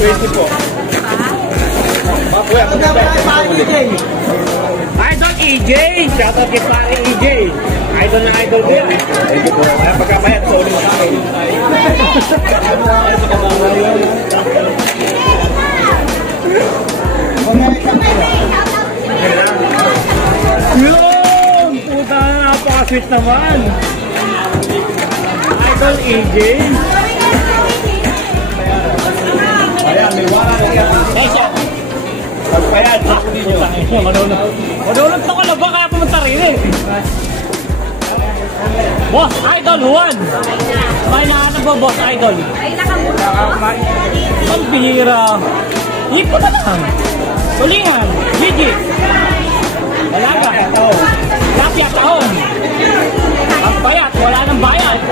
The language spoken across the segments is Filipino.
20 po. Idol EJ! Shoutout kay pare EJ! Idol na idol ko yan. Thank you po. Kaya pagkapayat sa ulit sa akin. Yun! Puta, napaka-sweet naman! Idol EJ! Ayan, may wala na yan. Kaya, ako ninyo. Madulog to ka na ba? Kaya pumunta rin eh. Boss Idol 1. May nahanap ba Boss Idol? Ay, nakamuha. Ang bihira. Ipo na lang. Tulingan. Gigi. Malaga. Lapya taon. Ang bayat. Wala nang bayat.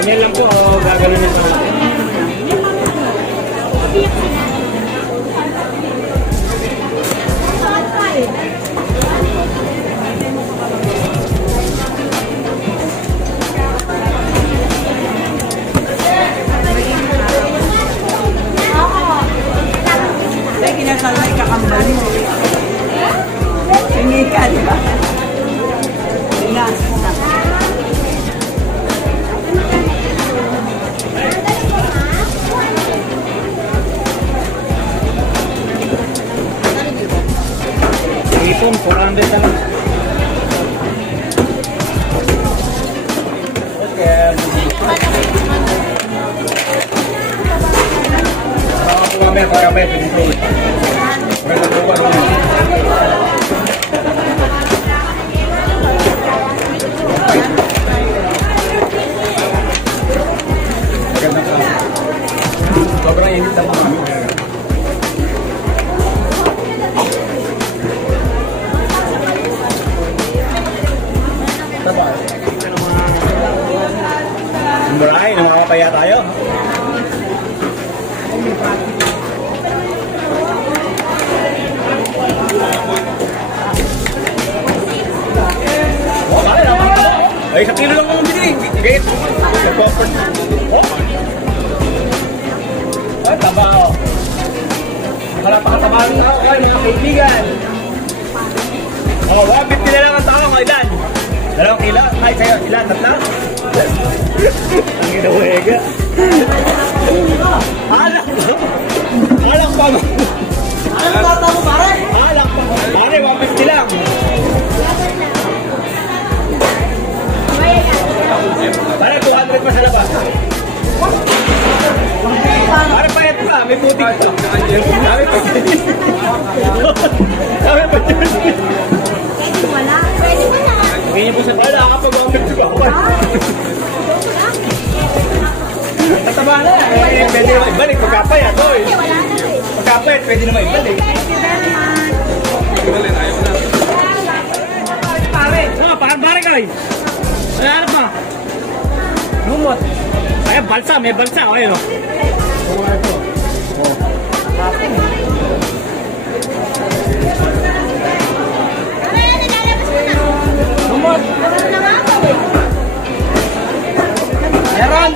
Ganyan lang po, gagawin nito. Ay, kinasalay ka kambal mo. Hingi ka, di ba? Hingas. Ipon, 400 na lang. Okay. Pagkamay. Sobrang init na mga kami. Maray, nakakapaya tayo. Ay, sa kilo lang ang binig. Gate. Ay, tabaho. Napakatabahan ng tao kayo, mga kaibigan. Oh, 150 na lang ang tao, kailan? 2 kilo? Ay, kayo, ilan? 3? Ang ginawega. Alak pa. Alak pa. Anong bata mo, pare? Alak pa. Pare, 150 lang. Pare, 200 pa sa labas. Pare, payat pa. May putik pa. Dami pa. Dami pa. Pwede wala. Pwede wala. Ngayon po sa tala, kapag 150 pa. Tataba na. Pwede naman ibalik. Pagkapayat, oy. Pagkapayat, pwede naman ibalik. Thank you very much. Ibalik, ayaw na. Pare. Pare kayo. Ano pa? Lumot. Ay, balsa. May balsa. Ayun o. Lumot. Meron.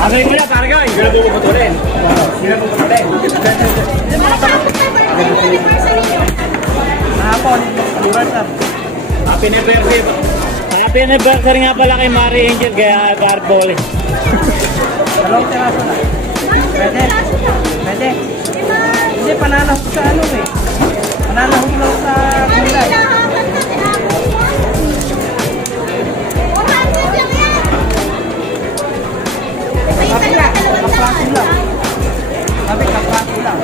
Asay ko na, targa. Hindi na buko putulin. Hindi na buko putulin. Hapon, anniversary. Happy anniversary. Happy anniversary nga pala kay Mari Angel kaya Garbole. Dalawang tiraso na. Pwede? Pwede? Hindi, pananahog sa ano eh. Pananahog lang sa gulay. Sabi kapraso lang.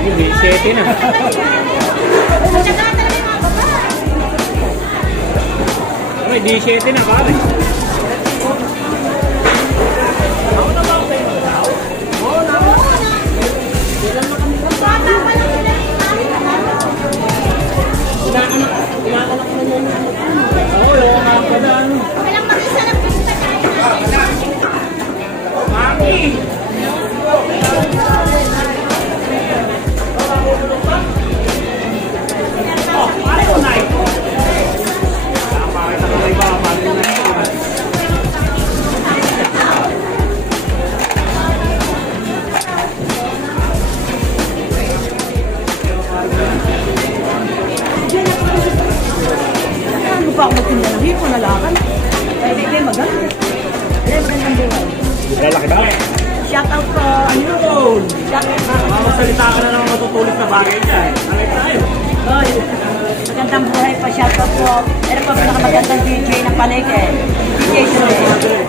17 na. At saka talaga yung mga baba. Uy, 17 na pare. Walang mag-isa na punta tayo. Mami! Oh, pare ko na ito. Pare na kami ba? Pare na ito. Ano pa ako magtinda ng hipo na lakan? Kaya hindi maganda. Kaya magandang buhay. Lalaki ba? Shout out ko, ano? Shout out ko. Mamasalita ka na ng matutulis na bagay dyan. Alay tayo. Oy, magandang buhay pa, shout out ko. Pero pa pinakamagandang DJ ng palengke. DJ Sule.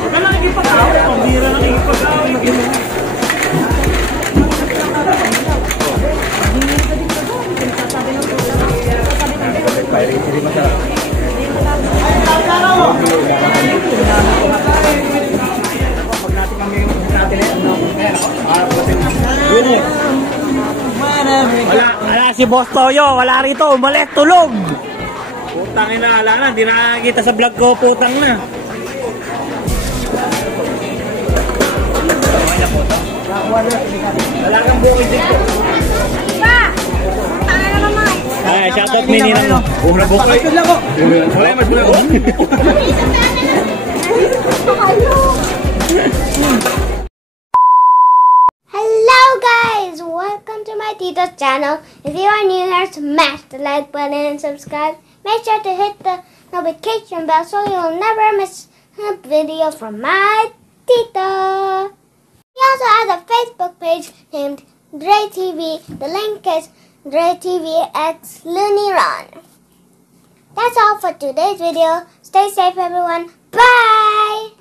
Saka nakikipag-away. Ang bira nakikipag-away. Wala si Boss Toyo, wala rito, umalit, tulog. Putang ina, ala na, hindi nakakita sa vlog ko, putang na. Wala kang bukid dito. Pa! Tanga na naman. Ay, shoutout ni Ninang mo. Una bukid. Wala, mas wala ko. Hello guys, welcome to my Tito's channel. If you are new here, smash the like button and subscribe. Make sure to hit the notification bell so you'll never miss a video from my Tito. He also has a Facebook page named Dre TV. The link is Dre TV X Looney Ron. That's all for today's video. Stay safe everyone. Bye!